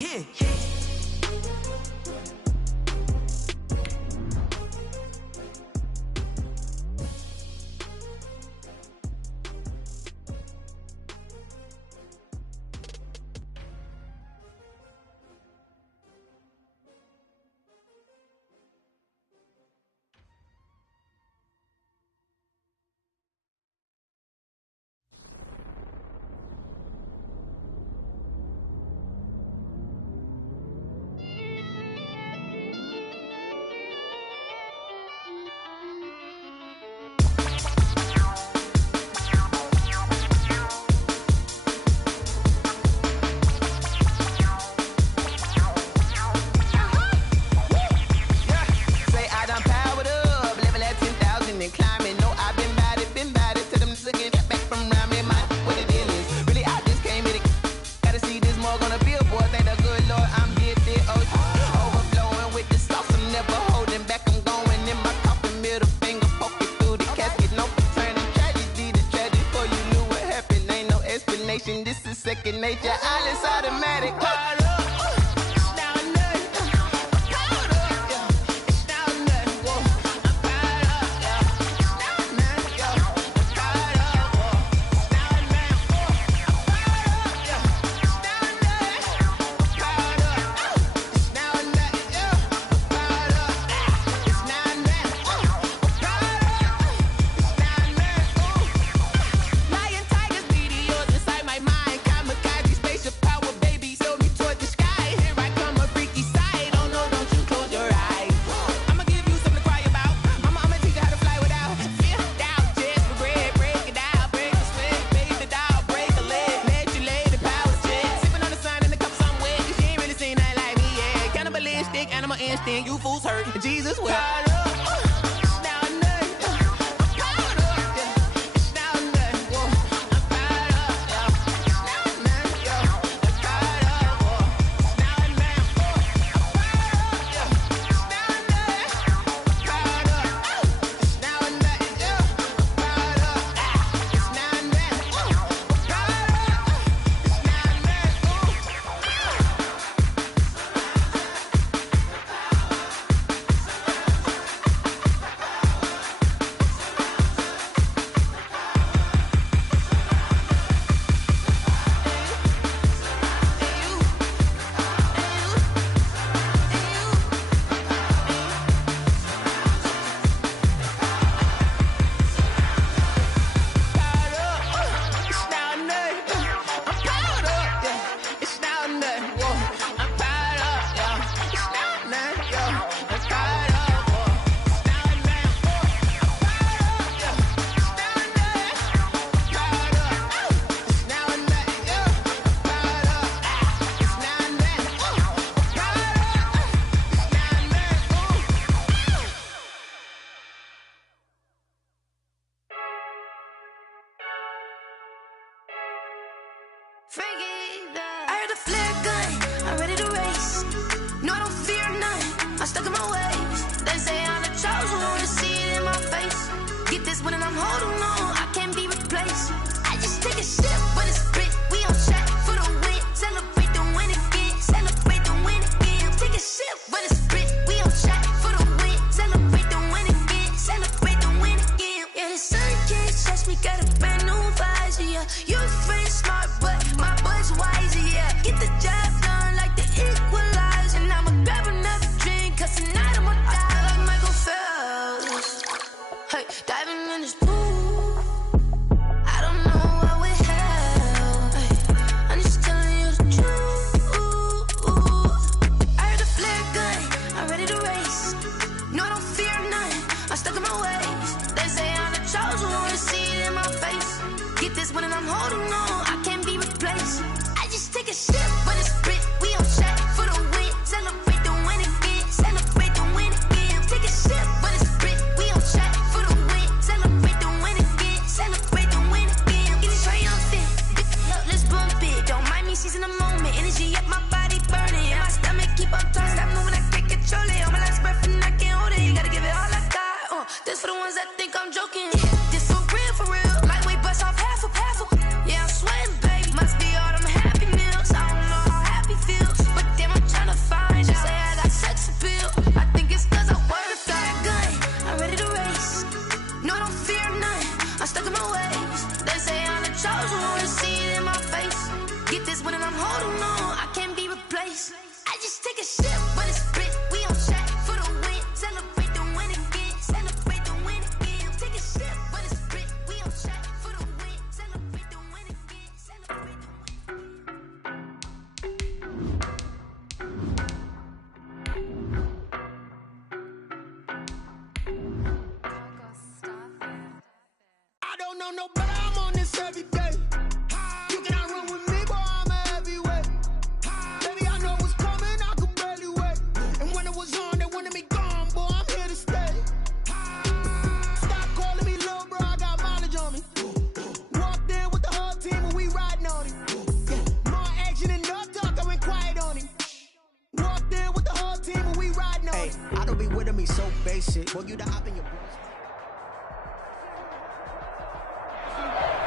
Yeah. This is second nature, all is automatic. Animal instinct, you fools hurt. Jesus will. I heard a flare gun, I'm ready to race. No, I don't fear none, I'm stuck in my ways. They say I'm the chosen one, see it in my face. Get this one and I'm holding on, I can't be replaced. I just take a sip, but it's spit. We on track for the win. Celebrate the win again, celebrate the win again. Take a sip, but it's spit. We on track for the win. Celebrate the win again, celebrate the win again. Yeah, the sun can't touch me, got a brand new visor. Yeah, you friend smart, but my boy's wiser. Yeah, get the job done like the equalizer. I'ma grab another drink, cause tonight to me so basic. For you to hop in your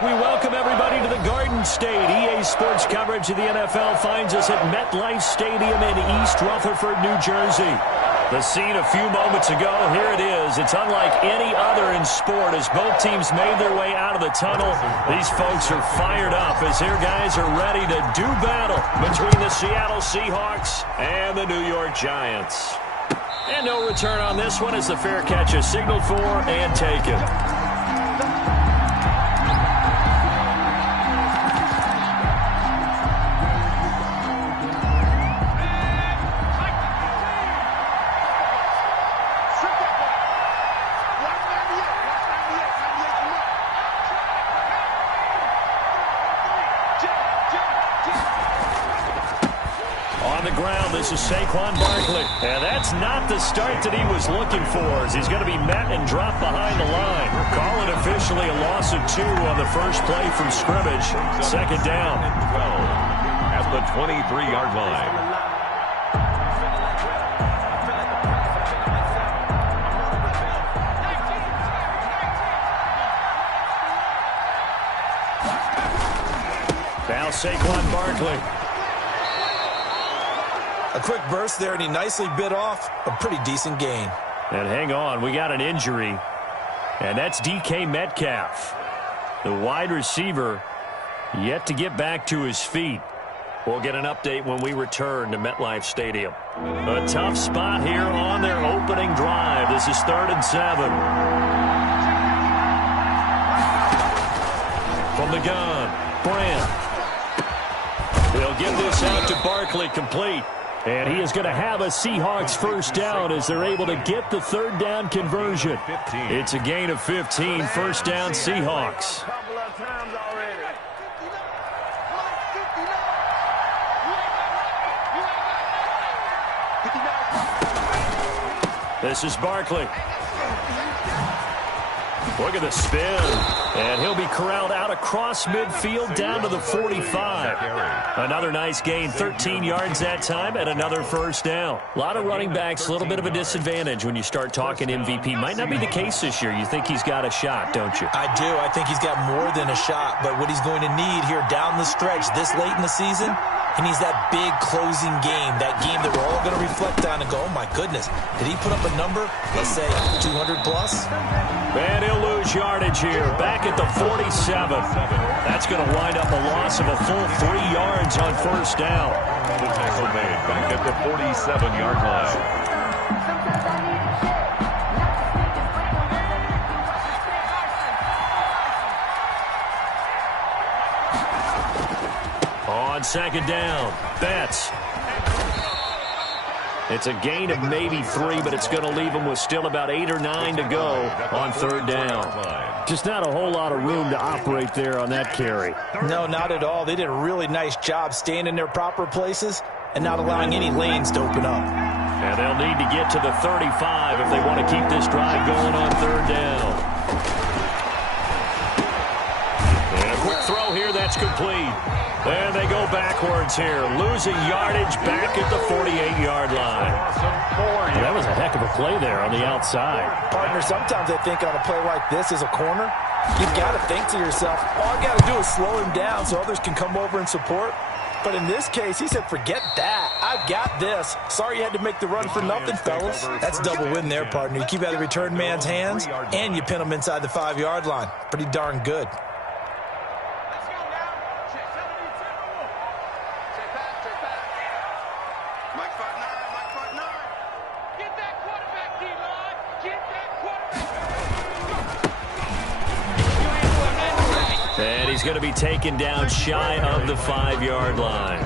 We welcome everybody to the Garden State. EA Sports coverage of the NFL finds us at MetLife Stadium in East Rutherford, New Jersey. The scene a few moments ago, here it is. It's unlike any other in sport as both teams made their way out of the tunnel. These folks are fired up as their guys are ready to do battle between the Seattle Seahawks and the New York Giants. And no return on this one as the fair catch is signaled for and taken. This is Saquon Barkley. And that's not the start that he was looking for as he's going to be met and dropped behind the line. Call it officially a loss of 2 on the first play from scrimmage. Second down. At the 23-yard line. Now Saquon Barkley. A quick burst there, and he nicely bit off a pretty decent gain. And hang on, we got an injury. And that's DK Metcalf. The wide receiver yet to get back to his feet. We'll get an update when we return to MetLife Stadium. A tough spot here on their opening drive. This is 3rd and 7. From the gun, Brandt. They'll give this out to Barkley, complete. And he is going to have a Seahawks first down as they're able to get the 3rd down conversion. It's a gain of 15, first down Seahawks. This is Barkley. Look at the spin. And he'll be corralled out across midfield down to the 45. Another nice gain, 13 yards that time, and another first down. A lot of running backs, a little bit of a disadvantage when you start talking MVP. Might not be the case this year. You think he's got a shot, don't you? I do. I think he's got more than a shot. But what he's going to need here down the stretch this late in the season, he needs that big closing game, that game that we're all going to reflect on and go, oh, my goodness, did he put up a number, let's say, 200 plus? And he'll lose yardage here, back at the 47. That's going to wind up a loss of a full 3 yards on first down. The tackle made back at the 47-yard line. On second down, Betts. It's a gain of maybe 3, but it's going to leave them with still about 8 or 9 to go on 3rd down. Just not a whole lot of room to operate there on that carry. No, not at all. They did a really nice job staying in their proper places and not allowing any lanes to open up. And they'll need to get to the 35 if they want to keep this drive going on 3rd down. And a quick throw here, that's complete. And they go backwards here, losing yardage back at the 48-yard line. That was a heck of a play there on the outside. Partner, sometimes I think on a play like this as a corner, you've got to think to yourself, all I got to do is slow him down so others can come over and support. But in this case, he said, forget that. I've got this. Sorry you had to make the run for nothing, fellas. That's a double win there, partner. You keep out of the return man's hands, and you pin him inside the 5-yard line. Pretty darn good. And he's going to be taken down shy of the 5-yard line.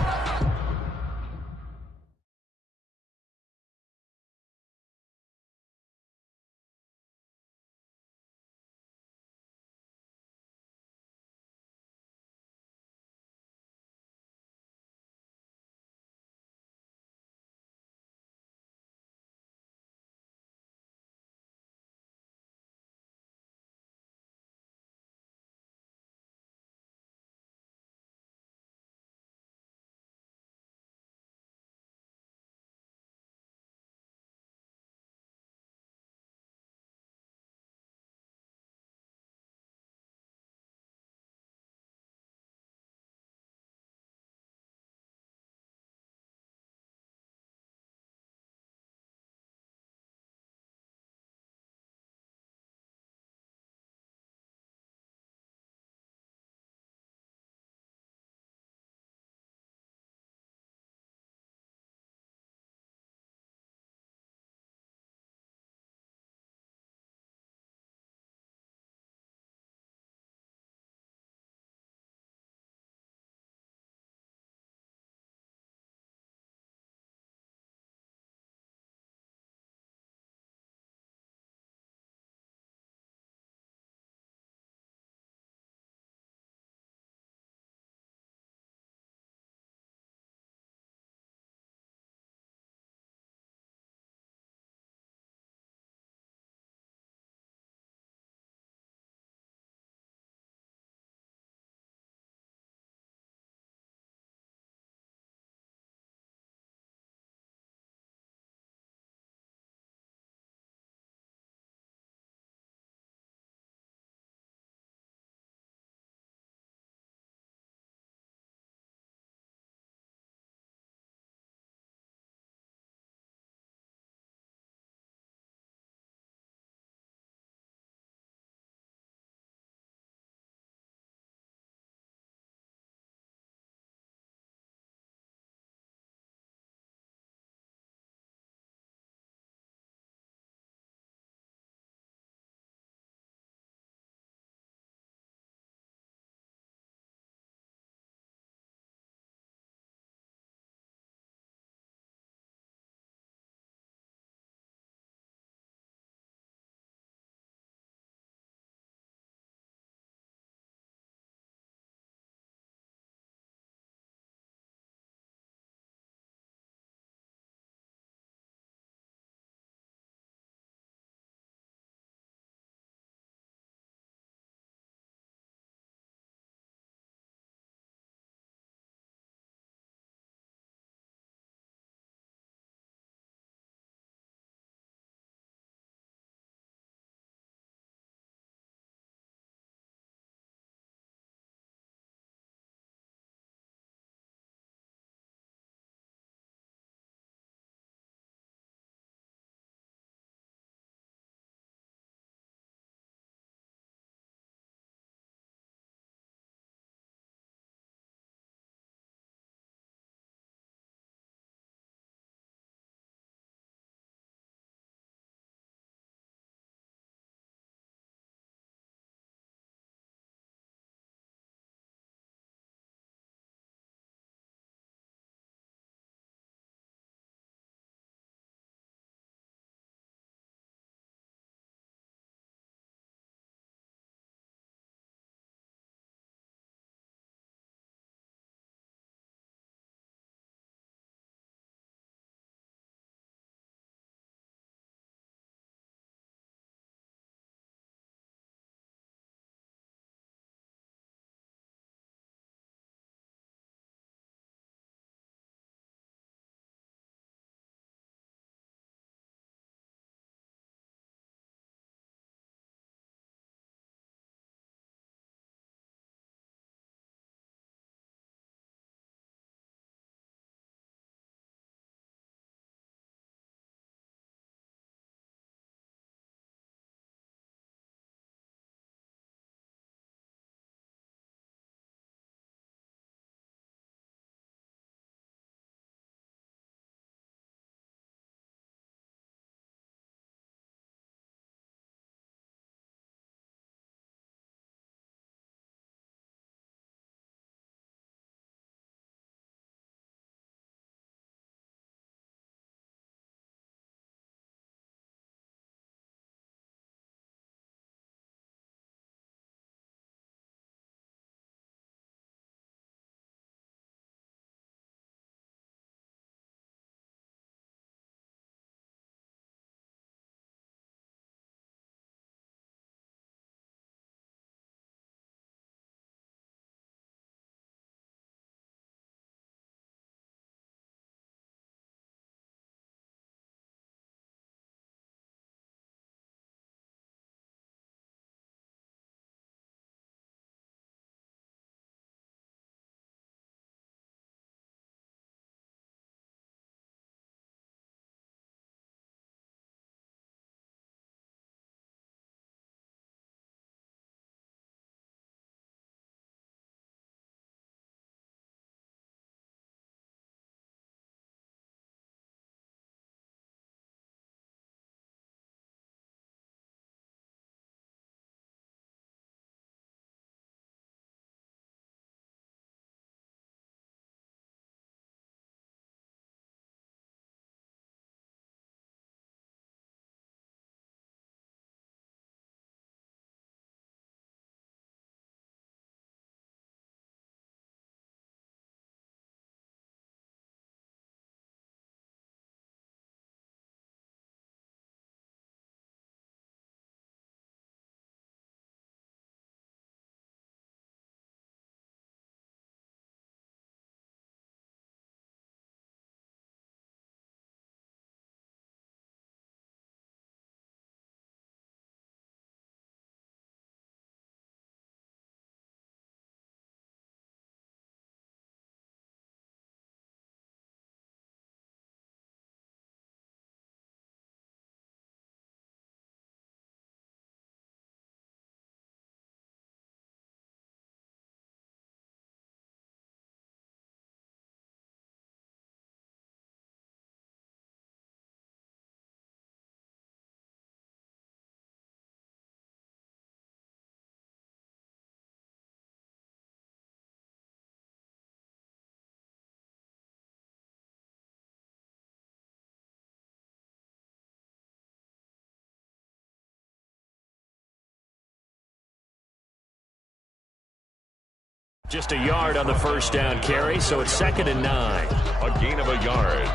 Just a yard on the first down carry, so it's 2nd and 9. A gain of a yard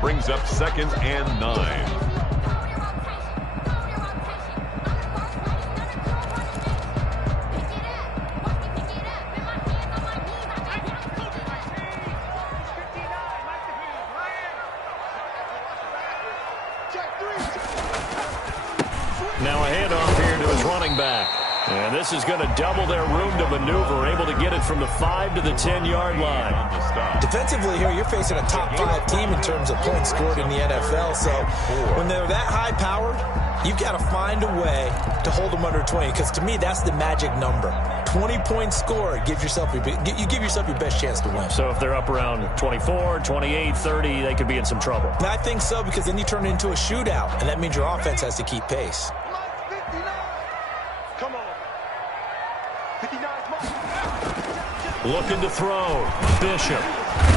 brings up 2nd and 9. Now a handoff here to his running back. And this is going to double their room to maneuver, able to get it from the 5 to the 10-yard line. Defensively here, you're facing a top 5 team in terms of points scored in the NFL. So when they're that high-powered, you've got to find a way to hold them under 20. Because to me, that's the magic number. 20 points scored, you give yourself your best chance to win. So if they're up around 24, 28, 30, they could be in some trouble. And I think so, because then you turn it into a shootout, and that means your offense has to keep pace. Looking to throw. Bishop.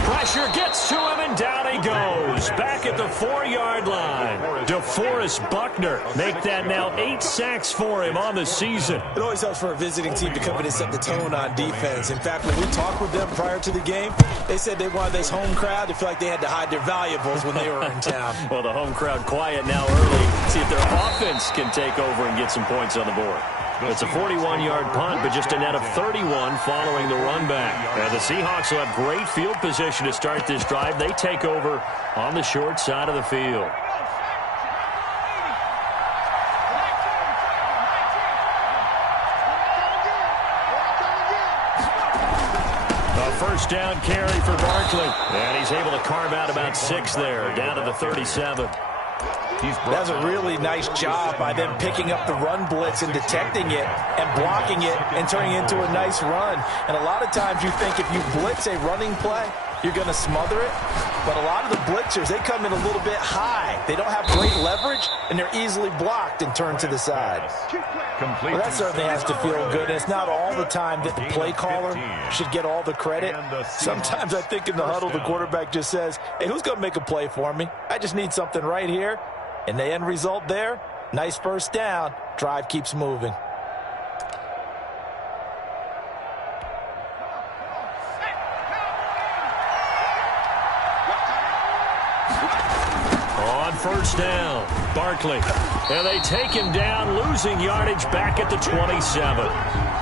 Pressure gets to him, and down he goes. Back at the 4-yard line. DeForest Buckner make that now 8 sacks for him on the season. It always helps for a visiting team to come in and set the tone on defense. In fact, when we talked with them prior to the game, they said they wanted this home crowd to feel like they had to hide their valuables when they were in town. Well, the home crowd quiet now early. See if their offense can take over and get some points on the board. It's a 41-yard punt, but just a net of 31 following the run back. And the Seahawks will have great field position to start this drive. They take over on the short side of the field. A first down carry for Barkley. And he's able to carve out about 6 there, down to the 37. That's a really nice job by them picking up the run blitz and detecting it and blocking it and turning it into a nice run. And a lot of times you think if you blitz a running play, you're going to smother it. But a lot of the blitzers, they come in a little bit high. They don't have great leverage, and they're easily blocked and turned to the side. Well, that certainly has to feel good. And it's not all the time that the play caller should get all the credit. Sometimes I think in the huddle, the quarterback just says, hey, who's going to make a play for me? I just need something right here. And the end result there, nice first down. Drive keeps moving. On first down, Barkley. And they take him down, losing yardage back at the 27.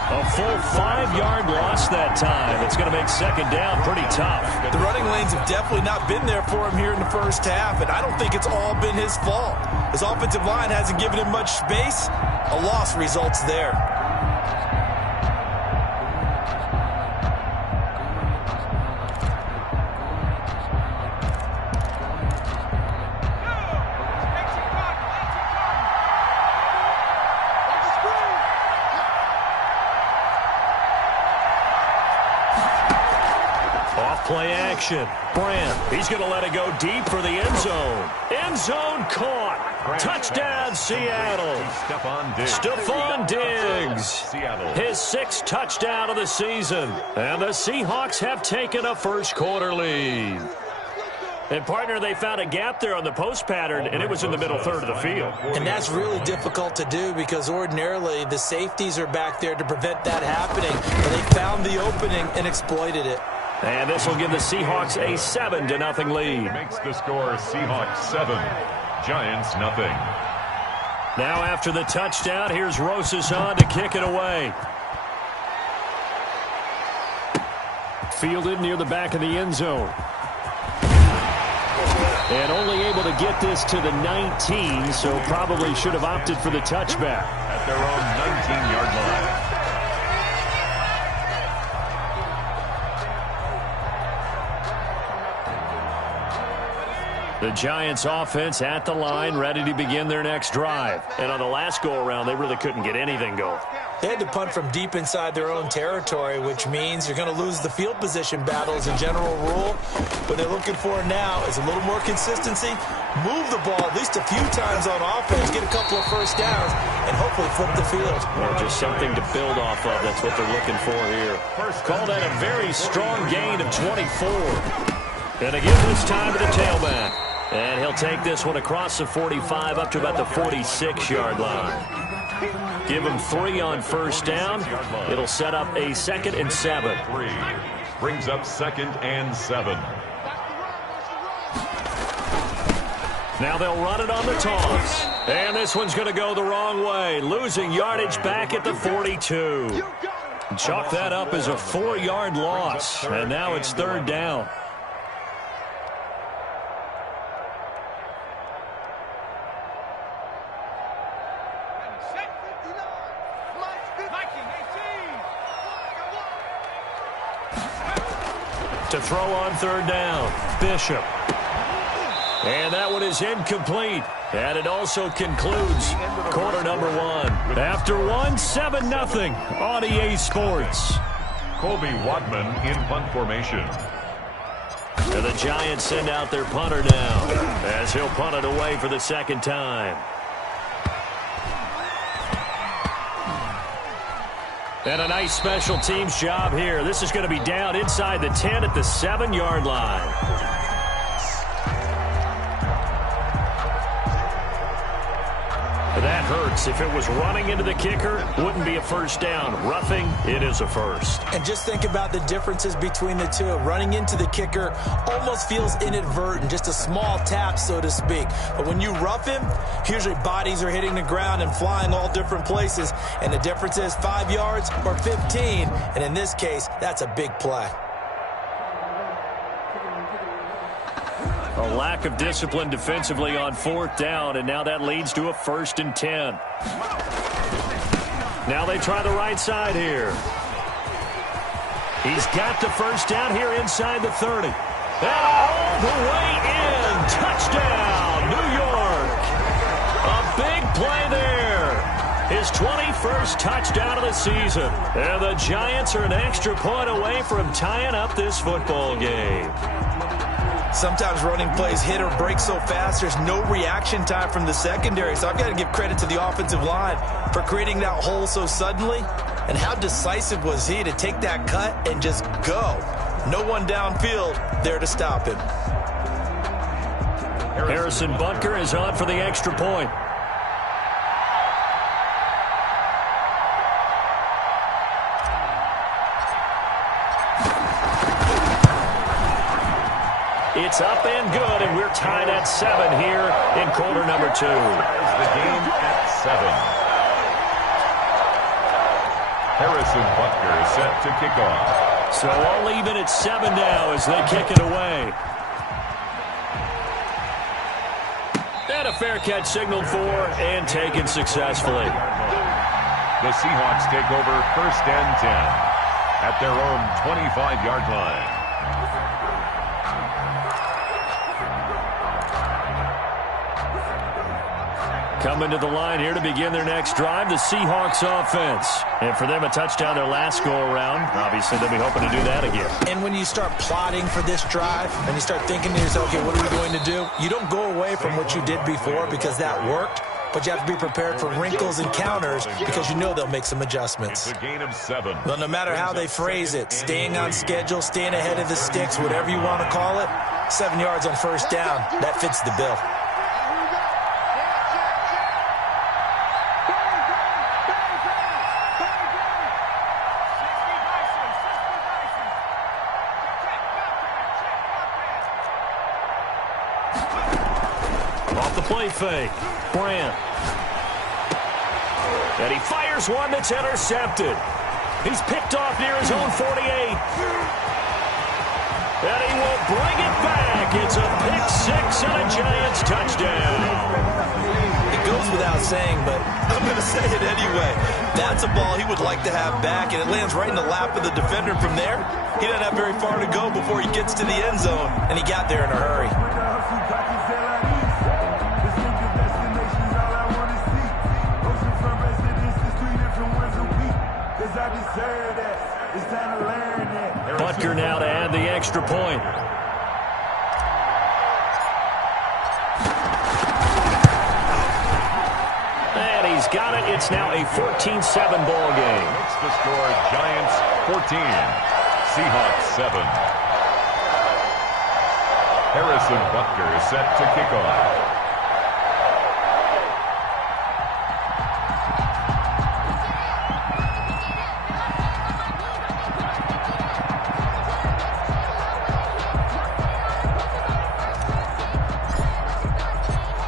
A full 5-yard loss that time. It's going to make second down pretty tough. The running lanes have definitely not been there for him here in the first half, and I don't think it's all been his fault. His offensive line hasn't given him much space. A loss results there. Play action. Brandt, he's going to let it go deep for the end zone. End zone caught. Touchdown, Seattle. Stephon Diggs. His 6th touchdown of the season. And the Seahawks have taken a first-quarter lead. And, partner, they found a gap there on the post pattern, and it was in the middle third of the field. And that's really difficult to do because ordinarily the safeties are back there to prevent that happening. But they found the opening and exploited it. And this will give the Seahawks a 7-0 lead. Makes the score Seahawks 7, Giants nothing. Now after the touchdown, here's Rosas on to kick it away. Fielded near the back of the end zone. And only able to get this to the 19, so probably should have opted for the touchback. At their own 19-yard line. The Giants offense at the line, ready to begin their next drive. And on the last go-around, they really couldn't get anything going. They had to punt from deep inside their own territory, which means you're going to lose the field position battle as a general rule. What they're looking for now is a little more consistency, move the ball at least a few times on offense, get a couple of first downs, and hopefully flip the field. Or just something to build off of. That's what they're looking for here. Call that a very strong gain of 24. And again this time to the tailback. And he'll take this one across the 45 up to about the 46-yard line. Give him 3 on first down. It'll set up a 2nd and 7. 3 brings up 2nd and 7. Now they'll run it on the toss. And this one's going to go the wrong way. Losing yardage back at the 42. Chalk that up as a 4-yard loss. And now it's 3rd down. To throw on 3rd down, Bishop. And that one is incomplete. And it also concludes quarter number 1. After 1, 7-0 on EA Sports. Colby Wadman in punt formation. And the Giants send out their punter now as he'll punt it away for the 2nd time. And a nice special teams job here. This is going to be down inside the 10 at the 7-yard line. That hurts. If it was running into the kicker, wouldn't be a first down. Roughing, it is a first. And just think about the differences between the two. Running into the kicker almost feels inadvertent, just a small tap, so to speak. But when you rough him, usually bodies are hitting the ground and flying all different places. And the difference is 5 yards or 15. And in this case, that's a big play. A lack of discipline defensively on 4th down, and now that leads to a 1st and 10. Now they try the right side here. He's got the first down here inside the 30. And all the way in. Touchdown, New York. A big play there. His 21st touchdown of the season. And the Giants are an extra point away from tying up this football game. Sometimes running plays hit or break so fast, there's no reaction time from the secondary. So I've got to give credit to the offensive line for creating that hole so suddenly. And how decisive was he to take that cut and just go? No one downfield there to stop him. Harrison Butker is on for the extra point. It's up and good, and we're tied at 7 here in quarter number 2. The game at 7. Harrison Butker is set to kick off. So all even at 7 now as they kick it away. And a fair catch signaled for and taken successfully. The Seahawks take over 1st and 10 at their own 25-yard line. Coming to the line here to begin their next drive, the Seahawks offense. And for them, a touchdown their last go-around. Obviously, they'll be hoping to do that again. And when you start plotting for this drive and you start thinking to yourself, okay, what are we going to do? You don't go away from what you did before because that worked, but you have to be prepared for wrinkles and counters because you know they'll make some adjustments. It's a gain of 7. Well, no matter how they phrase it, staying on schedule, staying ahead of the sticks, whatever you want to call it, 7 yards on first down, that fits the bill. Play fake. Brand. And he fires one that's intercepted. He's picked off near his own 48. And he will bring it back. It's a pick 6 and a Giants touchdown. It goes without saying, but I'm going to say it anyway. That's a ball he would like to have back, and it lands right in the lap of the defender. From there, he doesn't have very far to go before he gets to the end zone, and he got there in a hurry. Butker now to add the extra point. And he's got it. It's now a 14-7 ball game. Makes the score Giants 14, Seahawks 7. Harrison Butker is set to kick off.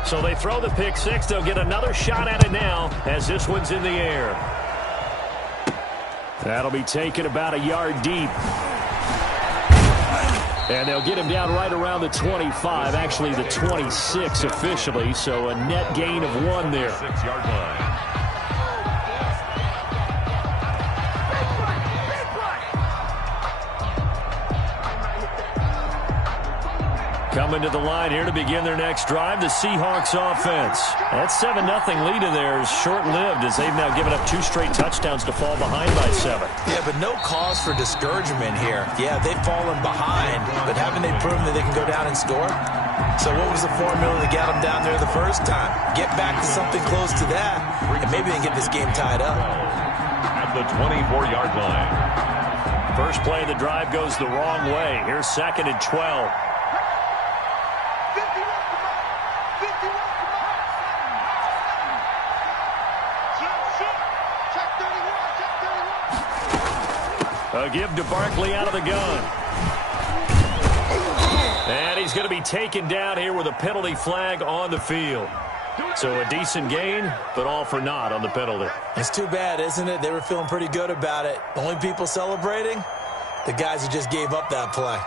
So they throw the pick six. They'll get another shot at it now as this one's in the air. That'll be taken about a yard deep. And they'll get him down right around the 25, actually the 26 officially, so a net gain of 1 there. 6-yard line. Coming to the line here to begin their next drive, the Seahawks offense. That 7-0 lead in there is short-lived as they've now given up 2 straight touchdowns to fall behind by 7. Yeah, but no cause for discouragement here. Yeah, they've fallen behind, but haven't they proven that they can go down and score? So what was the formula that got them down there the first time? Get back to something close to that, and maybe they can get this game tied up. At the 24-yard line. First play of the drive goes the wrong way. Here's 2nd and 12. A give to Barkley out of the gun. And he's going to be taken down here with a penalty flag on the field. So a decent gain, but all for naught on the penalty. It's too bad, isn't it? They were feeling pretty good about it. The only people celebrating, the guys who just gave up that play.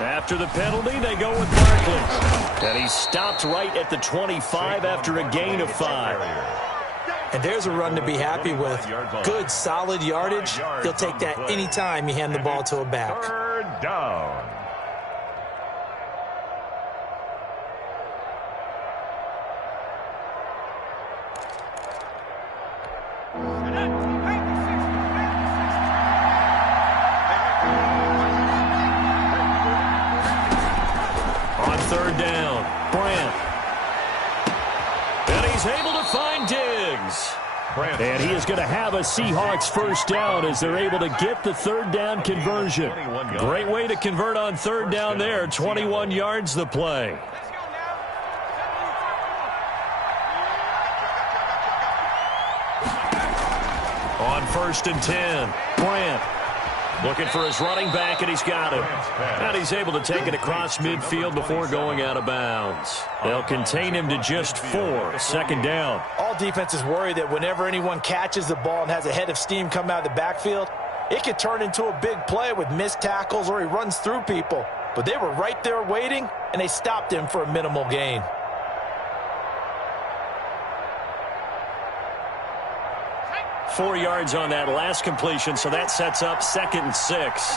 After the penalty, they go with Barkley. And he's stopped right at the 25 after a gain of 5. And there's a run to be happy with. Good, solid yardage. He'll take that anytime you hand the ball to a back. 3rd down. And he is going to have a Seahawks first down as they're able to get the 3rd down conversion. Great way to convert on 3rd down there. 21 yards the play. On 1st and 10, Grant. Looking for his running back, and he's got him. And he's able to take it across midfield before going out of bounds. They'll contain him to just 4. 2nd down. All defenses worry that whenever anyone catches the ball and has a head of steam come out of the backfield, it could turn into a big play with missed tackles or he runs through people. But they were right there waiting, and they stopped him for a minimal gain. Four yards on that last completion, so that sets up 2nd and 6.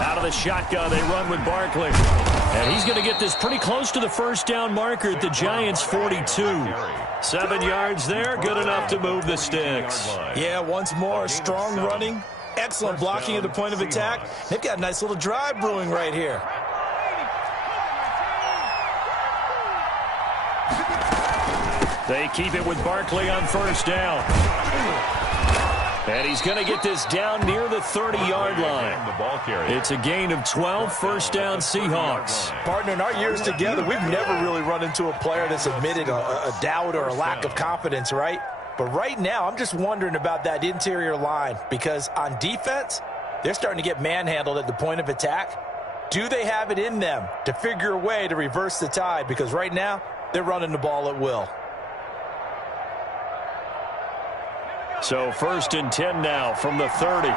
Out of the shotgun, they run with Barkley. And he's going to get this pretty close to the first down marker at the Giants' 42. 7 yards there, good enough to move the sticks. Yeah, once more, strong running, excellent blocking at the point of attack. They've got a nice little drive brewing right here. They keep it with Barkley on first down. And he's going to get this down near the 30-yard line. It's a gain of 12, first down Seahawks. Partner, in our years together, we've never really run into a player that's admitted a doubt or a lack of confidence, right? But right now, I'm just wondering about that interior line because on defense, they're starting to get manhandled at the point of attack. Do they have it in them to figure a way to reverse the tide? Because right now, they're running the ball at will. So 1st and 10 now from the 30.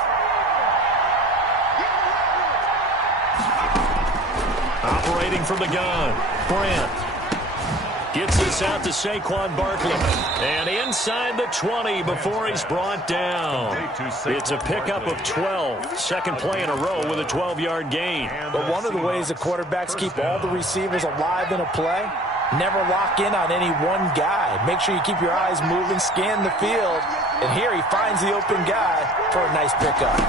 Operating from the gun, Grant gets this out to Saquon Barkley. And inside the 20 before he's brought down. It's a pickup of 12. Second play in a row with a 12-yard gain. But one of the ways the quarterbacks keep all the receivers alive in a play Never lock in on any one guy. Make sure you keep your eyes moving, scan the field. And here he finds the open guy for a nice pickup.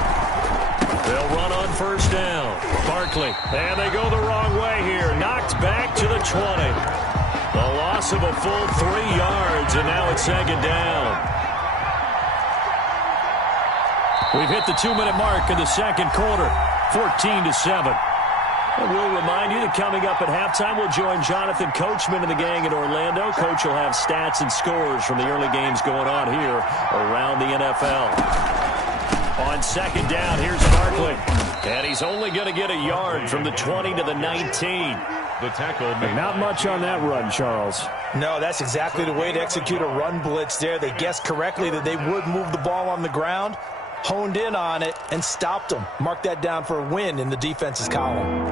They'll run on first down. Barkley, and they go the wrong way here. Knocked back to the 20. The loss of a full 3 yards, and now it's second down. We've hit the 2-minute mark in the second quarter, 14-7. And we'll remind you that coming up at halftime, we'll join Jonathan Coachman and the gang in Orlando. Coach will have stats and scores from the early games going on here around the NFL. On second down, here's Barkley. And he's only going to get a yard from the 20 to the 19. The tackle made. Not much on that run, Charles. No, that's exactly the way to execute a run blitz there. They guessed correctly that they would move the ball on the ground, honed in on it, and stopped them. Mark that down for a win in the defense's column.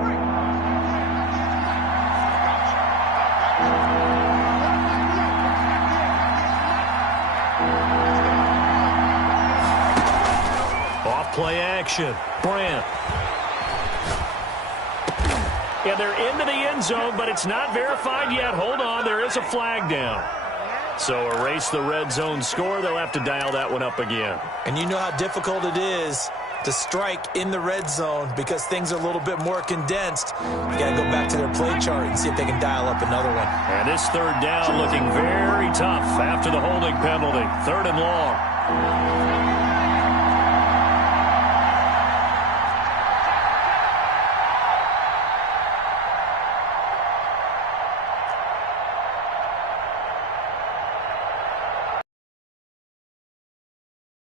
Play action. Brandt. Yeah, they're into the end zone, but it's not verified yet. Hold on, there is a flag down. So erase the red zone score. They'll have to dial that one up again. And you know how difficult it is to strike in the red zone because things are a little bit more condensed. You got to go back to their play chart and see if they can dial up another one. And this third down looking very tough after the holding penalty. 3rd and long.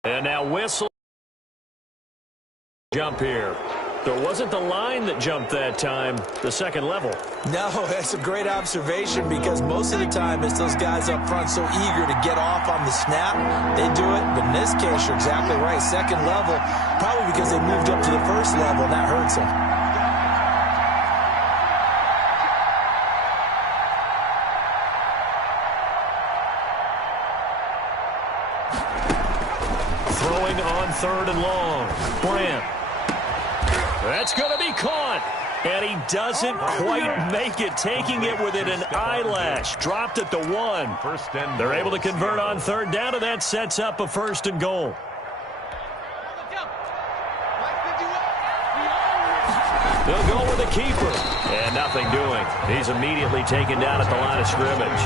And now whistle. Jump here. There wasn't the line that jumped that time, the second level. No, that's a great observation because most of the time it's those guys up front so eager to get off on the snap. They do it, but in this case, you're exactly right. Second level, probably because they moved up to the first level, and that hurts them. On 3rd and long. Brandt. That's going to be caught. And he doesn't quite make it, taking it within an eyelash. Dropped at the 1. They're able to convert on 3rd down, and that sets up a 1st and goal. They'll go with the keeper. And nothing doing. He's immediately taken down at the line of scrimmage.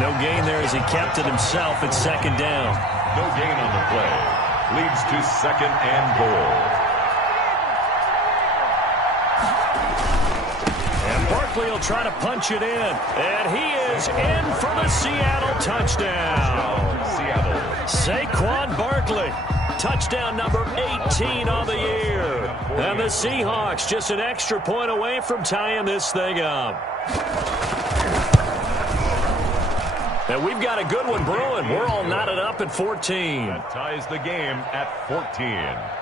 No gain there as he kept it himself at 2nd down. No gain on the play. Leads to 2nd and goal. And Barkley will try to punch it in. And he is in for the Seattle touchdown. Seattle. Saquon Barkley. Touchdown number 18 on the year. And the Seahawks just an extra point away from tying this thing up. And we've got a good one brewing. We're all knotted up at 14. That ties the game at 14.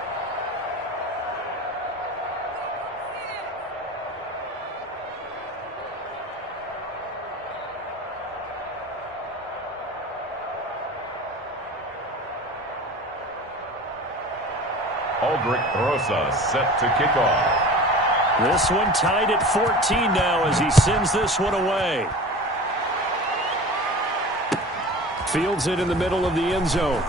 Aldrich Rosa set to kick off. This one tied at 14 now as he sends this one away. Fields it in the middle of the end zone.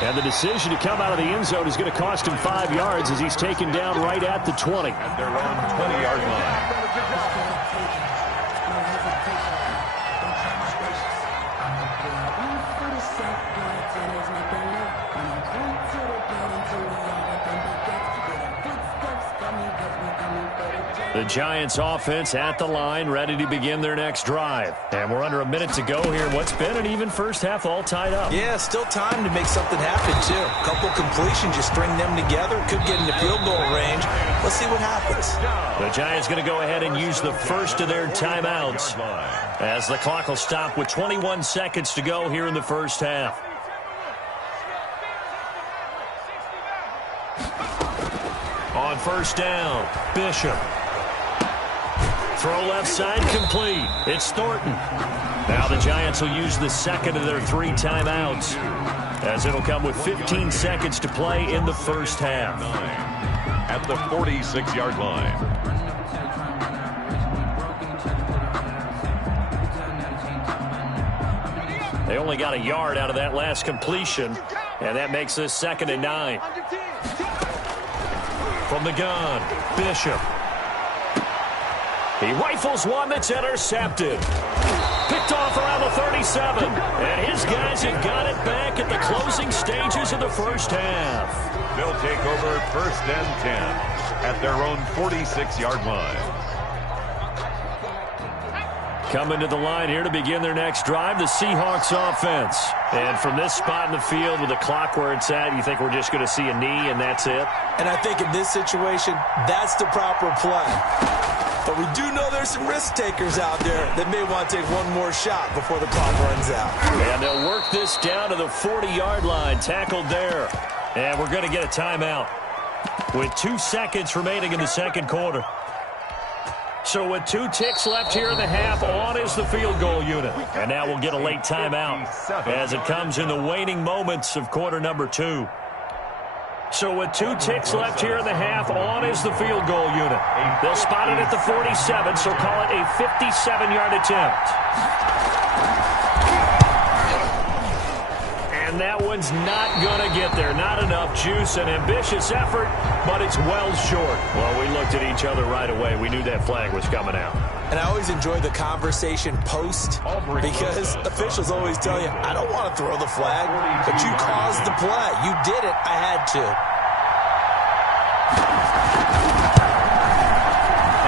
And the decision to come out of the end zone is going to cost him 5 yards as he's taken down right at the 20. At their own 20-yard line. The Giants offense at the line, ready to begin their next drive. And we're under a minute to go here. What's been an even first half, all tied up. Yeah, still time to make something happen, too. A couple completions, you string them together. Could get into field goal range. Let's see what happens. The Giants going to go ahead and use the first of their timeouts as the clock will stop with 21 seconds to go here in the first half. On first down, Bishop. Throw left side complete. It's Thornton. Now the Giants will use the second of their 3 timeouts as it'll come with 15 seconds to play in the first half. At the 46-yard line. They only got a yard out of that last completion, and that makes this 2nd and 9. From the gun, Bishop. He rifles one that's intercepted. Picked off around the 37. And his guys have got it back at the closing stages of the first half. They'll take over 1st and 10 at their own 46-yard line. Coming to the line here to begin their next drive, the Seahawks offense. And from this spot in the field with the clock where it's at, you think we're just going to see a knee and that's it? And I think in this situation, that's the proper play. But we do know there's some risk takers out there that may want to take one more shot before the clock runs out. And they'll work this down to the 40-yard line, tackled there. And we're going to get a timeout with 2 seconds remaining in the second quarter. So with 2 ticks left here in the half, on is the field goal unit. And now we'll get a late timeout as it comes in the waning moments of quarter number 2. So with 2 ticks left here in the half, on is the field goal unit. They'll spot it at the 47, so call it a 57-yard attempt. And that one's not going to get there. Not enough juice, an ambitious effort, but it's well short. Well, we looked at each other right away. We knew that flag was coming out. And I always enjoy the conversation post because officials always tell you, I don't want to throw the flag, but you caused the play. You did it. I had to.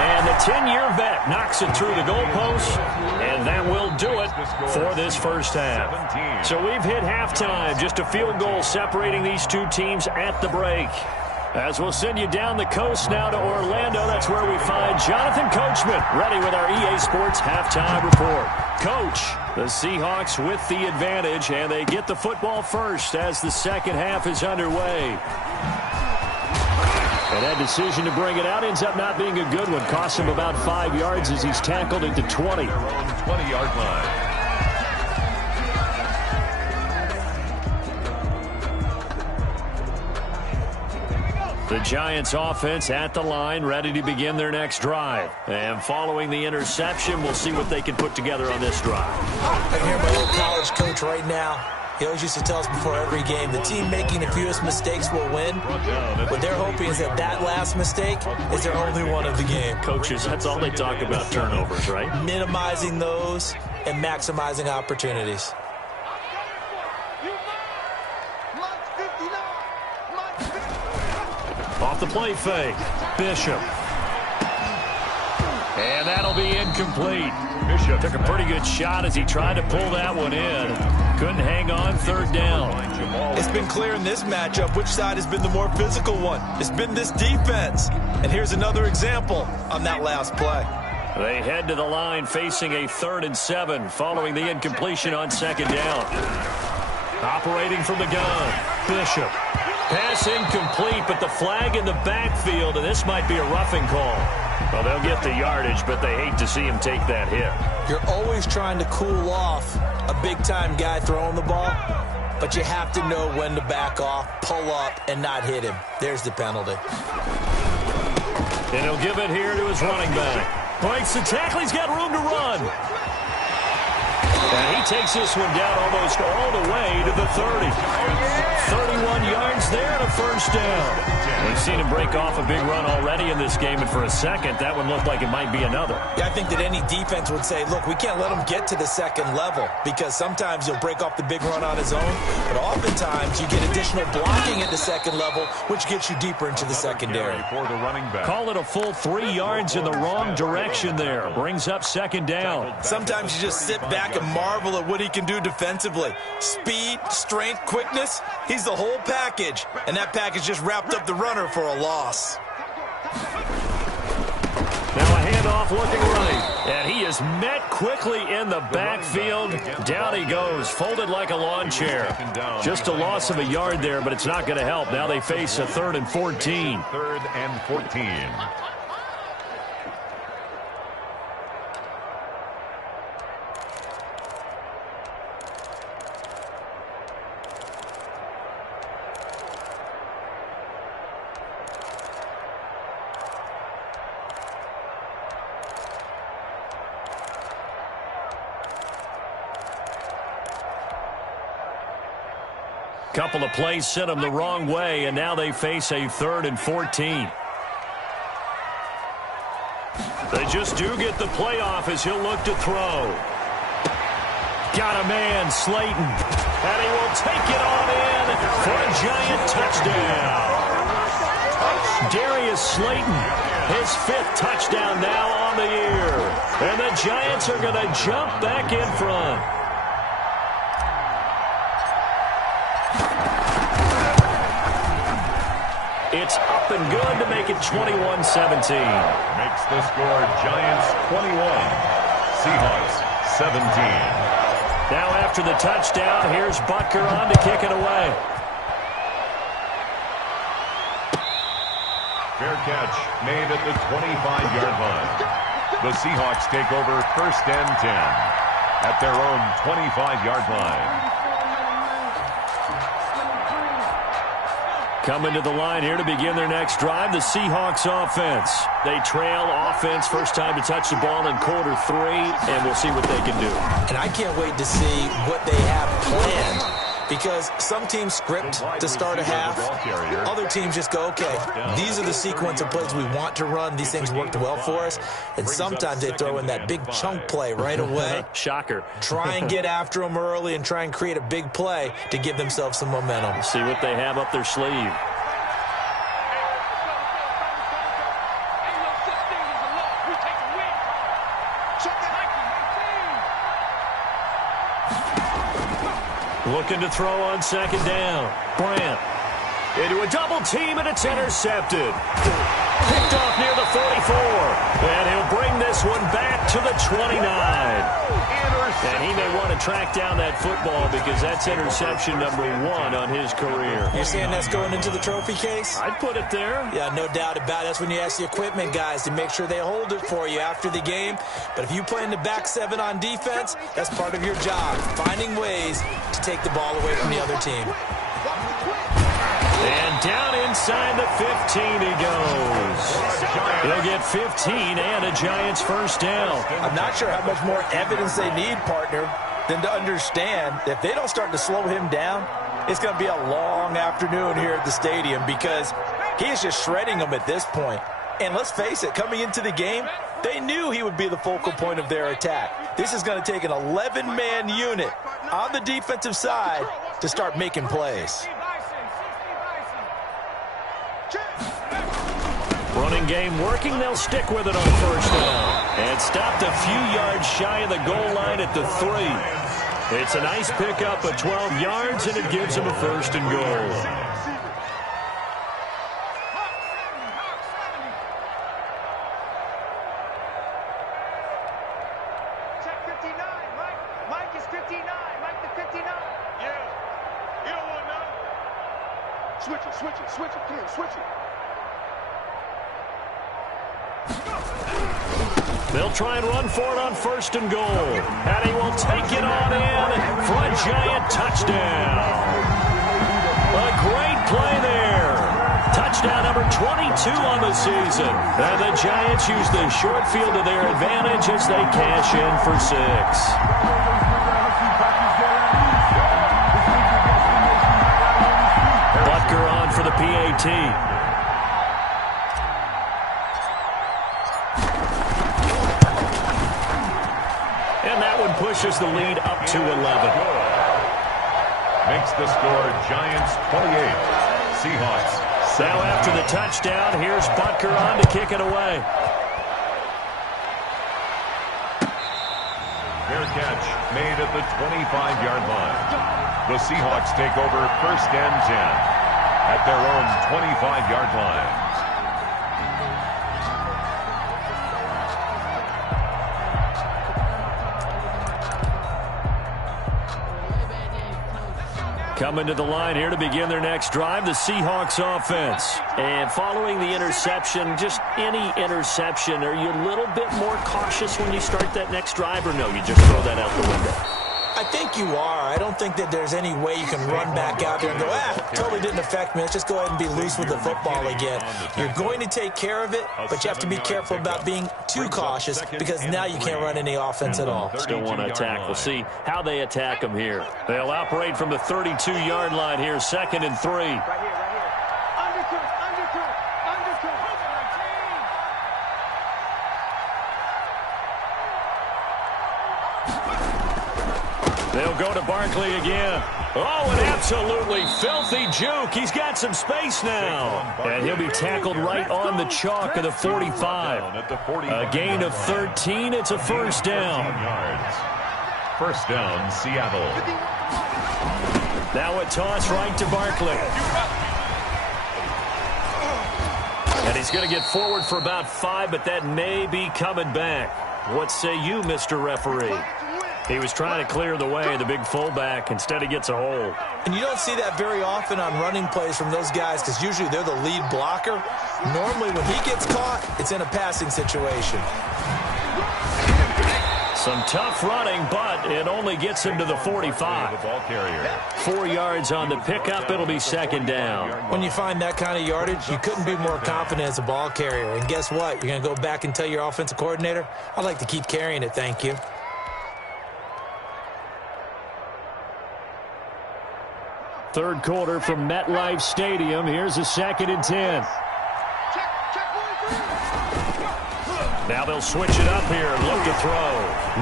And the 10-year vet knocks it through the goalpost, and that will do it for this first half. So we've hit halftime, just a field goal separating these two teams at the break. As we'll send you down the coast now to Orlando, that's where we find Jonathan Coachman, ready with our EA Sports halftime report. Coach, the Seahawks with the advantage, and they get the football first as the second half is underway. And that decision to bring it out ends up not being a good one. Costs him about 5 yards as he's tackled at the 20. 20-yard line. The Giants offense at the line, ready to begin their next drive. And following the interception, we'll see what they can put together on this drive. I can hear my old college coach right now. He always used to tell us before every game, the team making the fewest mistakes will win. What they're hoping is that that last mistake is their only one of the game. Coaches, that's all they talk about, turnovers, right? Minimizing those and maximizing opportunities. Off the play fake, Bishop. And that'll be incomplete. Bishop took a pretty good shot as he tried to pull that one in. Couldn't hang on, third down. It's been clear in this matchup which side has been the more physical one. It's been this defense. And here's another example on that last play. They head to the line facing a 3rd and 7 following the incompletion on second down. Operating from the gun, Bishop. Pass incomplete, but the flag in the backfield, and this might be a roughing call. Well, they'll get the yardage, but they hate to see him take that hit. You're always trying to cool off a big-time guy throwing the ball, but you have to know when to back off, pull up, and not hit him. There's the penalty. And he'll give it here to his running back. Breaks the tackle. He's got room to run. And he takes this one down almost all the way to the 30. 31 yards there and a first down. We've seen him break off a big run already in this game, and for a second, that one looked like it might be another. Yeah, I think that any defense would say, look, we can't let him get to the second level because sometimes he'll break off the big run on his own, but oftentimes you get additional blocking at the second level, which gets you deeper into the secondary. For the running back. Call it a full 3 yards in the wrong direction there. Brings up second down. Sometimes you just sit back and marvel at what he can do defensively. Speed, strength, quickness, he's the whole package, and that package just wrapped up the runner for a loss. Now a handoff looking right, and he is met quickly in the backfield. Down he goes, folded like a lawn chair. Just a loss of a yard there, but it's not going to help. Now they face a 3rd and 14. 3rd and 14. Couple of plays sent them the wrong way, and now they face a 3rd and 14. They just do get the play off as he'll look to throw. Got a man, Slayton. And he will take it on in for a giant touchdown. Darius Slayton, his 5th touchdown now on the year. And the Giants are going to jump back in front. It's up and good to make it 21-17. Makes the score Giants 21, Seahawks 17. Now after the touchdown, here's Butker on to kick it away. Fair catch made at the 25-yard line. The Seahawks take over 1st and 10 at their own 25-yard line. Coming to the line here to begin their next drive, the Seahawks offense. They trail offense first time to touch the ball in quarter 3, and we'll see what they can do. And I can't wait to see what they have planned, because some teams script to start a half. Other teams just go, okay, these are the sequence of plays we want to run. These things worked well for us. And sometimes they throw in that big chunk play right away. Shocker. Try and get after them early and try and create a big play to give themselves some momentum. See what they have up their sleeve. Looking to throw on 2nd down. Brandt into a double team, and it's intercepted. Picked off near the 44. And he'll bring this one back to the 29. And he may want to track down that football because that's interception number 1 on his career. You're saying that's going into the trophy case? I'd put it there. Yeah, no doubt about it. That's when you ask the equipment guys to make sure they hold it for you after the game. But if you play in the back 7 on defense, that's part of your job, finding ways to take the ball away from the other team. And down inside the 15 he goes. He'll get 15 and a Giants 1st down. I'm not sure how much more evidence they need, partner, than to understand that if they don't start to slow him down, it's going to be a long afternoon here at the stadium, because he is just shredding them at this point. And let's face it, coming into the game, they knew he would be the focal point of their attack. This is going to take an 11-man unit on the defensive side to start making plays. Running game working. They'll stick with it on 1st down. And stopped a few yards shy of the goal line at the 3. It's a nice pickup of 12 yards, and it gives them a 1st and goal. Switch it, kid, switch it. They'll try and run for it on 1st and goal. And he will take it on in for a giant touchdown. A great play there. Touchdown number 22 on the season. And the Giants use the short field to their advantage as they cash in for 6. On for the PAT. And that one pushes the lead up to 11. Makes the score Giants 28, Seahawks 7. Now after the touchdown, here's Butker on to kick it away. Fair catch made at the 25-yard line. The Seahawks take over 1st and 10 at their own 25-yard line. Coming to the line here to begin their next drive, the Seahawks offense. And following the interception, just any interception, are you a little bit more cautious when you start that next drive, or no, you just throw that out the window? I I think you are. I don't think that there's any way you can run back out there and go, totally didn't affect me. Let's just go ahead and be loose with the football again. You're going to take care of it, but you have to be careful about being too cautious because now you can't run any offense at all. Still want to attack. We'll see how they attack them here. They'll operate from the 32-yard line here, 2nd and 3. They'll go to Barkley again. Oh, an absolutely filthy juke. He's got some space now. And he'll be tackled right on the chalk of the 45. A gain of 13. It's a first down. First down, Seattle. Now a toss right to Barkley. And he's going to get forward for about 5, but that may be coming back. What say you, Mr. Referee? He was trying to clear the way, the big fullback. Instead, he gets a hold. And you don't see that very often on running plays from those guys because usually they're the lead blocker. Normally, when he gets caught, it's in a passing situation. Some tough running, but it only gets him to the 45. 4 yards on the pickup. It'll be 2nd down. When you find that kind of yardage, you couldn't be more confident as a ball carrier. And guess what? You're going to go back and tell your offensive coordinator, I'd like to keep carrying it, thank you. Third quarter from MetLife Stadium. Here's a 2nd and 10. Now they'll switch it up here and look to throw.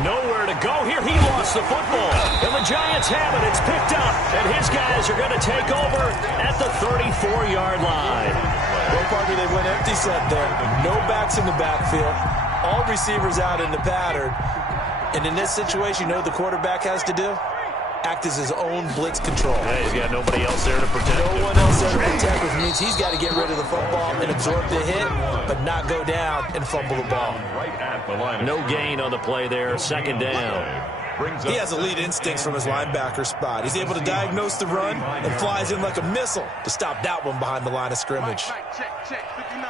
Nowhere to go here. He lost the football. And the Giants have it. It's picked up. And his guys are going to take over at the 34-yard line. No partner, they went empty set there. No backs in the backfield. All receivers out in the pattern. And in this situation, you know what the quarterback has to do? Act as his own blitz control. Yeah, he's got nobody else there to protect him. No one else there to protect, which means he's got to get rid of the football and absorb the hit, but not go down and fumble the ball. No gain on the play there, 2nd down. He has elite instincts from his linebacker spot. He's able to diagnose the run and flies in like a missile to stop that one behind the line of scrimmage. Check. 59.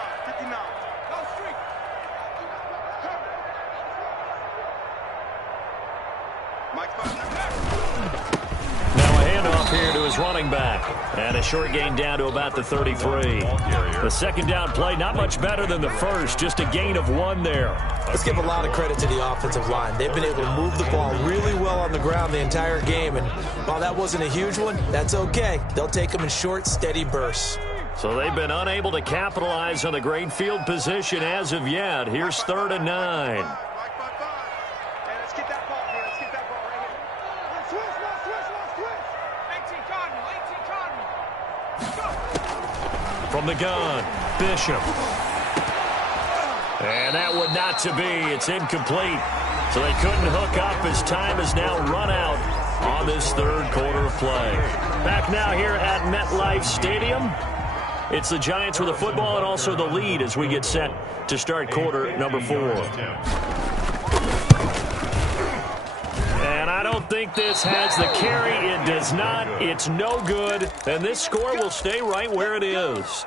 Now a handoff here to his running back. And a short gain down to about the 33. The 2nd down play, not much better than the first. Just a gain of 1 there. Let's give a lot of credit to the offensive line. They've been able to move the ball really well on the ground the entire game. And while that wasn't a huge one, that's okay. They'll take them in short, steady bursts. So they've been unable to capitalize on the great field position as of yet. Here's 3rd and 9. From the gun, Bishop. And that would not to be. It's incomplete. So they couldn't hook up as time has now run out on this 3rd quarter of play. Back now here at MetLife Stadium. It's the Giants with the football and also the lead as we get set to start quarter number 4. And I don't think this has the carry. It does not. It's no good. And this score will stay right where it is.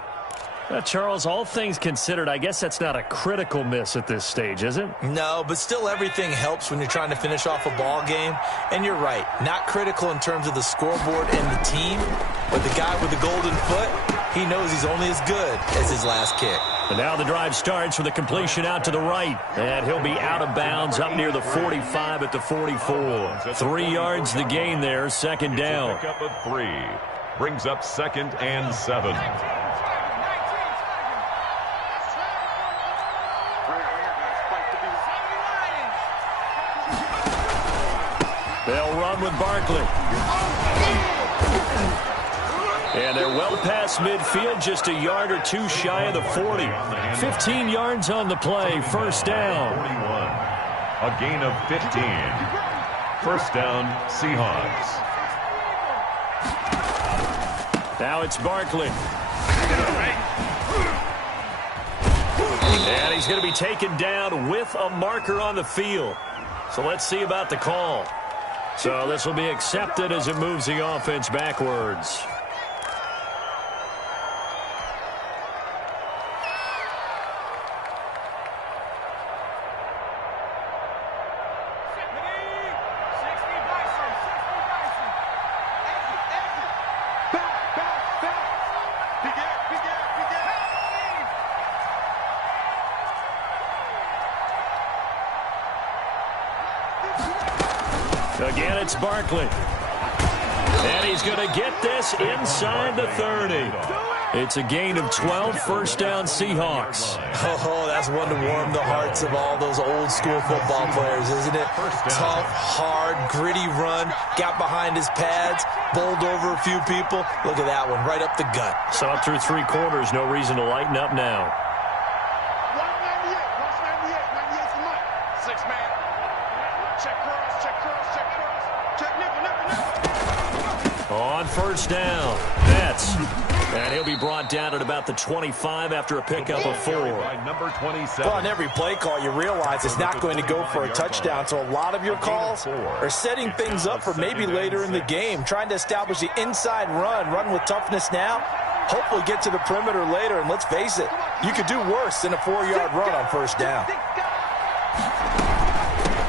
Charles, all things considered, I guess that's not a critical miss at this stage, is it? No, but still everything helps when you're trying to finish off a ball game. And you're right, not critical in terms of the scoreboard and the team, but the guy with the golden foot, he knows he's only as good as his last kick. And now the drive starts with a completion out to the right. And he'll be out of bounds up near the 45 at the 44. 3 yards the gain there, 2nd down. Pickup of 3. Brings up 2nd and 7. They'll run with Barkley. And they're well past midfield, just a yard or 2 shy of the 40. 15 yards on the play, first down. 41. A gain of 15. First down, Seahawks. Now it's Barkley. And he's going to be taken down with a marker on the field. So let's see about the call. So this will be accepted as it moves the offense backwards. It's Barkley. And he's going to get this inside the 30. It's a gain of 12, first down Seahawks. Oh, that's one to warm the hearts of all those old-school football players, isn't it? Tough, hard, gritty run, got behind his pads, bowled over a few people. Look at that one, right up the gut. So up through 3 quarters, no reason to lighten up now. 6-man. Check cross, check cross, check cross. Check nipple. On first down, Betts. And he'll be brought down at about the 25 after a pickup of 4. Number 27. Well, on every play call, you realize it's not going to go for a touchdown, so a lot of your calls are setting things up for maybe later in the game, trying to establish the inside run with toughness now, hopefully get to the perimeter later, and let's face it, you could do worse than a 4-yard run on first down.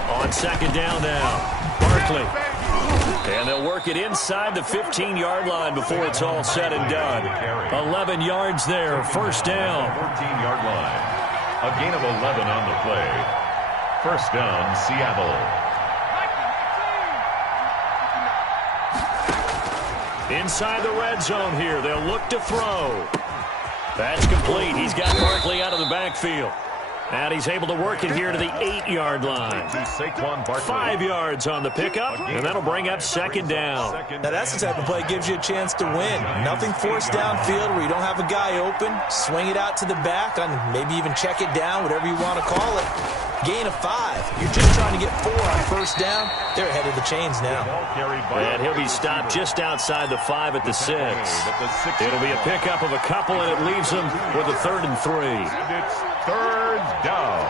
On second down now, Barkley. And they'll work it inside the 15-yard line before it's all said and done. 11 yards there, first down. 14-yard line. A gain of 11 on the play. First down, Seattle. Inside the red zone here, they'll look to throw. That's complete. He's got Barkley out of the backfield. And he's able to work it here to the 8-yard line. 5 yards on the pickup, and that'll bring up second down. Now that's the type of play that gives you a chance to win. Nothing forced downfield where you don't have a guy open. Swing it out to the back, and maybe even check it down, whatever you want to call it. Gain of 5. You're just trying to get 4 on first down. They're ahead of the chains now. And he'll be stopped just outside the 5 at the 6. It'll be a pickup of a couple, and it leaves them with a 3rd and 3. And it's third down.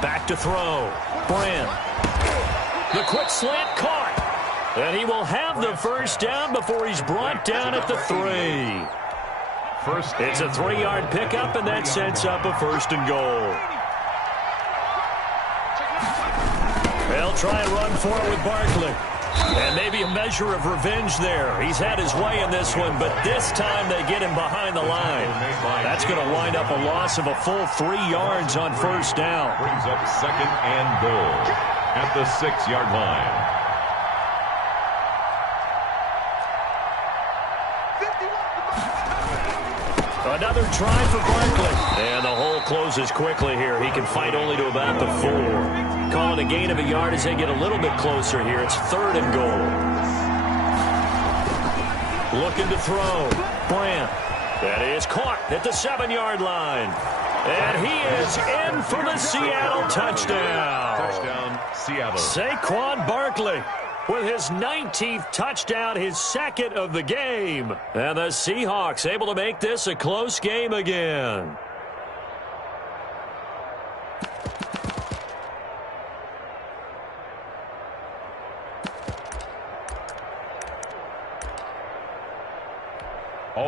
Back to throw. Brand. The quick slant caught. And he will have the first down before he's brought down at the 3. It's a 3-yard pickup, and that sets up a 1st and goal. They'll try and run for it with Barkley. And maybe a measure of revenge there. He's had his way in this one, but this time they get him behind the line. That's going to wind up a loss of a full 3 yards on first down. Brings up second and goal at the 6-yard line. Another try for Barkley. And the hole closes quickly here. He can fight only to about the 4. Calling a gain of a yard as they get a little bit closer here. It's 3rd and goal. Looking to throw. Brand. That is caught at the 7-yard line. And he is in for the Seattle touchdown. Touchdown, Seattle. Saquon Barkley with his 19th touchdown, his 2nd of the game. And the Seahawks able to make this a close game again.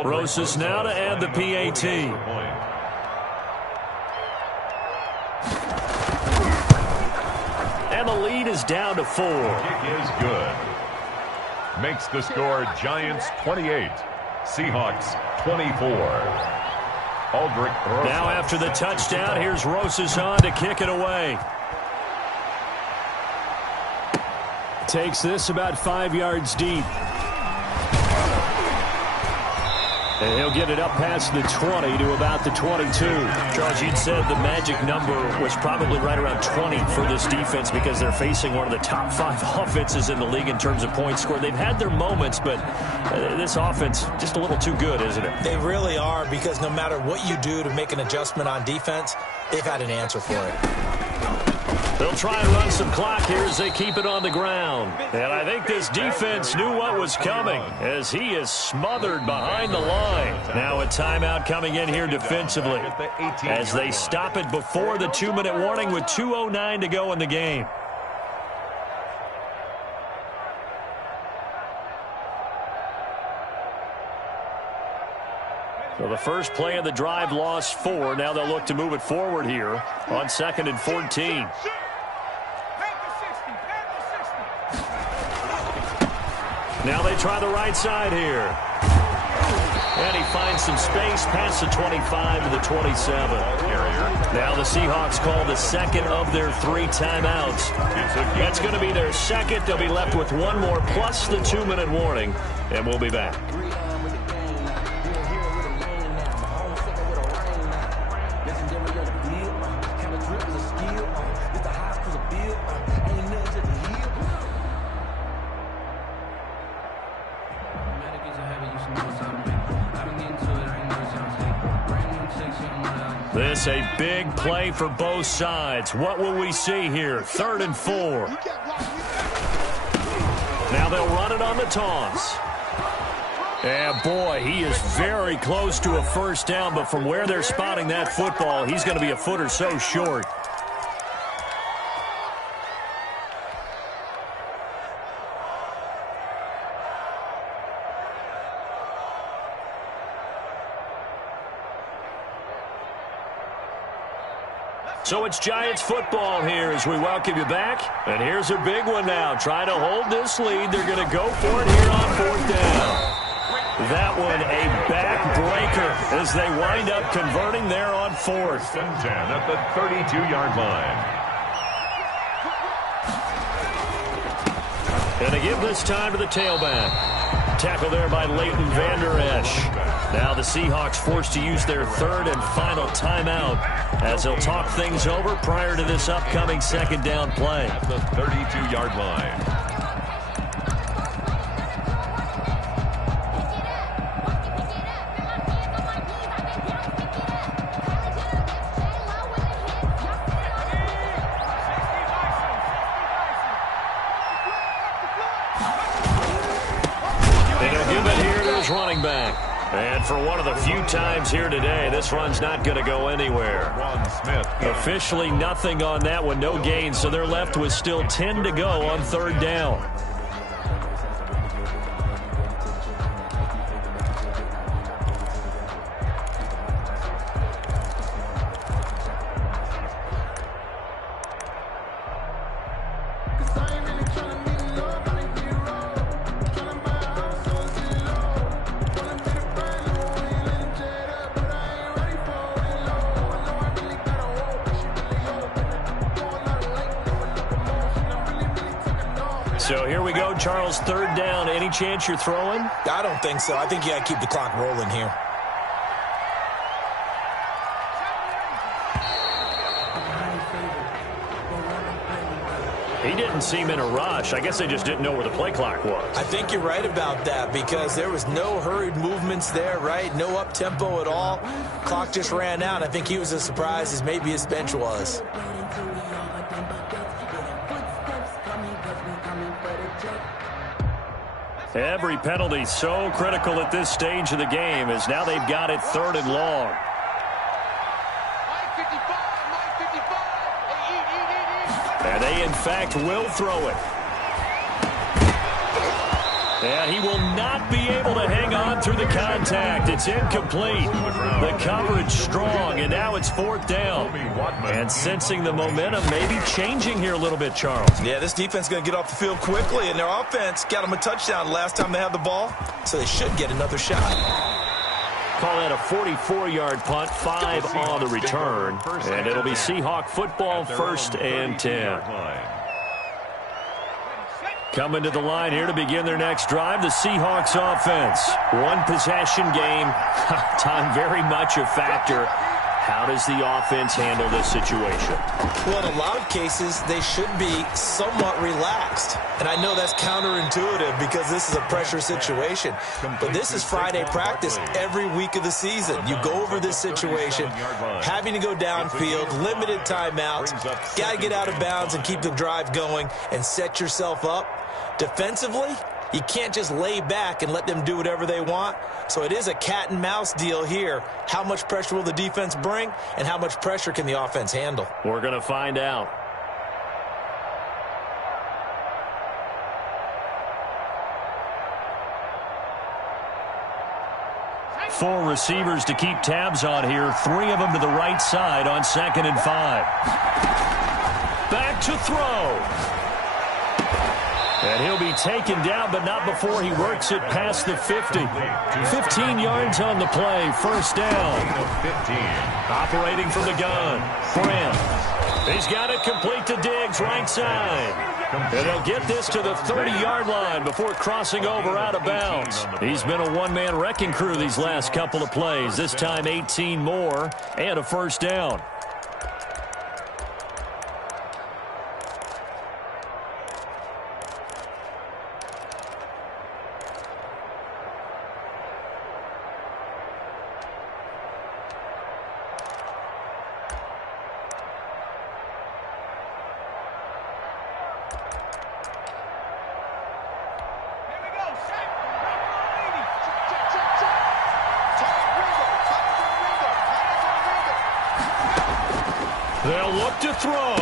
Rosas now to add the PAT. And the lead is down to 4. Kick is good. Makes the score Giants 28, Seahawks 24. Aldrich Rosas. Now after the touchdown, here's Rosas on to kick it away. Takes this about 5 yards deep. And he'll get it up past the 20 to about the 22. Charles, you'd said the magic number was probably right around 20 for this defense because they're facing one of the top 5 offenses in the league in terms of points scored. They've had their moments, but this offense just a little too good, isn't it? They really are, because no matter what you do to make an adjustment on defense, they've had an answer for it. They'll try and run some clock here as they keep it on the ground. And I think this defense knew what was coming as he is smothered behind the line. Now a timeout coming in here defensively as they stop it before the 2-minute warning with 2:09 to go in the game. So the first play of the drive lost 4. Now they'll look to move it forward here on 2nd and 14. Now they try the right side here. And he finds some space past the 25 to the 27. Now the Seahawks call the second of their 3 timeouts. That's going to be their second. They'll be left with one more plus the 2-minute warning. And we'll be back. This a big play for both sides. What will we see here? 3rd and 4. Now they'll run it on the toss. And boy, he is very close to a first down, but from where they're spotting that football, he's going to be a foot or so short. So it's Giants football here as we welcome you back. And here's a big one now. Trying to hold this lead. They're going to go for it here on 4th down. That one a backbreaker as they wind up converting there on 4th. And 10 at the 32-yard line. And they give this time to the tailback. Tackle there by Leighton Vander Esch. Now the Seahawks forced to use their 3rd and final timeout as they'll talk things over prior to this upcoming 2nd down play. At the 32-yard line. Running back. And for one of the few times here today, this run's not going to go anywhere. Officially nothing on that one, no gain, so they're left with still 10 to go on 3rd down. So here we go, Charles, 3rd down. Any chance you're throwing? I don't think so. I think you got to keep the clock rolling here. He didn't seem in a rush. I guess they just didn't know where the play clock was. I think you're right about that because there was no hurried movements there, right? No up-tempo at all. Clock just ran out. I think he was as surprised as maybe his bench was. Every penalty so critical at this stage of the game as now they've got it 3rd and long. And they, in fact, will throw it. And he will not be able to hang on through the contact. It's incomplete. The coverage strong, and now it's 4th down. And sensing the momentum, maybe changing here a little bit, Charles. Yeah, this defense is going to get off the field quickly, and their offense got them a touchdown last time they had the ball, so they should get another shot. Call that a 44-yard punt, 5 on the return. And it'll be Seahawk football, 1st and 10. Coming to the line here to begin their next drive, the Seahawks offense. One possession game. Time very much a factor. How does the offense handle this situation? Well, in a lot of cases, they should be somewhat relaxed. And I know that's counterintuitive because this is a pressure situation. But this is Friday practice every week of the season. You go over this situation, having to go downfield, limited timeouts, got to get out of bounds and keep the drive going and set yourself up. Defensively, you can't just lay back and let them do whatever they want. So it is a cat and mouse deal here. How much pressure will the defense bring, and how much pressure can the offense handle? We're going to find out. Four receivers to keep tabs on here. 3 of them to the right side on 2nd and 5. Back to throw. And he'll be taken down, but not before he works it past the 50. 15 yards on the play, first down. 15. Operating from the gun, Grant. He's got it complete to Diggs, right side. And he'll get this to the 30-yard line before crossing over out of bounds. He's been a one-man wrecking crew these last couple of plays. This time 18 more and a first down. They'll look to throw.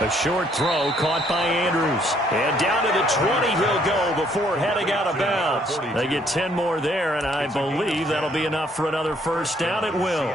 A short throw caught by Andrews. And down to the 20 he'll go before heading out of bounds. They get 10 more there, and I believe that'll be enough for another first down. It will.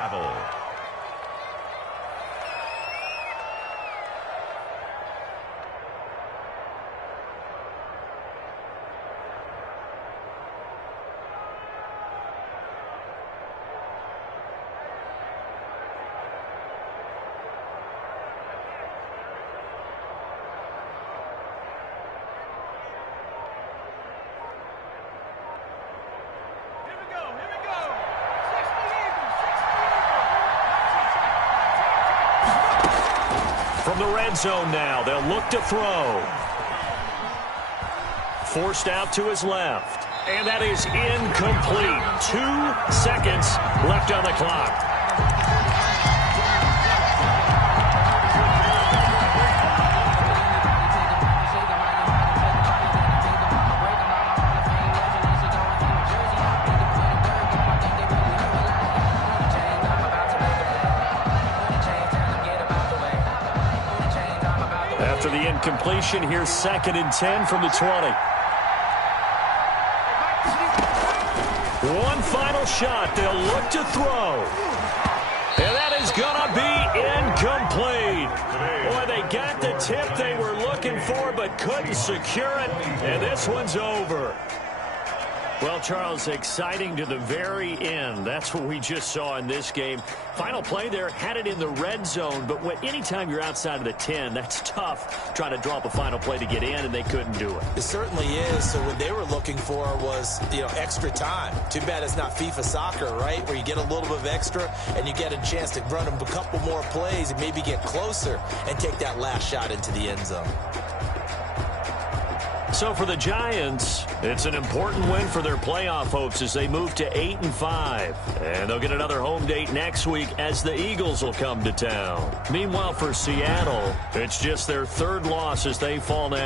From the red zone now, they'll look to throw. Forced out to his left. And that is incomplete. 2 seconds left on the clock. After the incompletion, here's 2nd and 10 from the 20. One final shot. They'll look to throw. And that is going to be incomplete. Boy, they got the tip they were looking for but couldn't secure it. And this one's over. Well, Charles, exciting to the very end. That's what we just saw in this game. Final play there, had it in the red zone, but anytime you're outside of the 10, that's tough trying to draw up a final play to get in, and they couldn't do it. It certainly is. So what they were looking for was, extra time. Too bad it's not FIFA soccer, right, where you get a little bit of extra and you get a chance to run a couple more plays and maybe get closer and take that last shot into the end zone. So for the Giants, it's an important win for their playoff hopes as they move to 8-5. And they'll get another home date next week as the Eagles will come to town. Meanwhile, for Seattle, it's just their 3rd loss as they fall down.